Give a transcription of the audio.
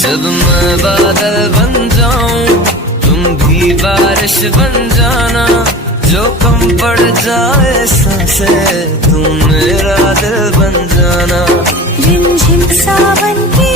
जब मैं बादल बन जाऊं तुम भी बारिश बन जाना, जो कम पड़ जाए सांसें तुम मेरा दिल बन जाना। रिमझिम सावन की